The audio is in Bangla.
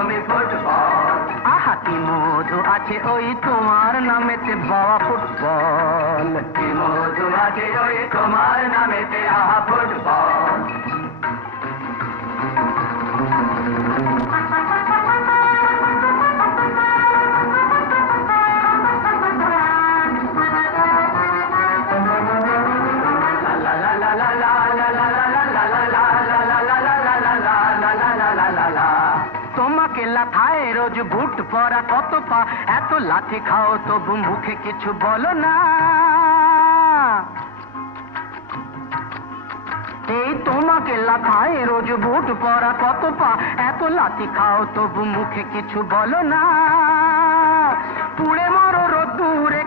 তুমি ফুটবল। আহা কি মধু আছে ওই তোমার নামেতে বাবা ফুটবল। কি মধু আছে ওই তোমার নামেতে আহা ফুটবল। তোমাকে লাথায় রোজ বুট পরা কত পা, এত লাথি খাও তবু মুখে কিছু বলো না। এই তোমাকে লাথায় রোজ বুট পরা কত পা, এত লাথি খাও তবু মুখে কিছু বলো না। পুড়ে মরো রোদ্দুরে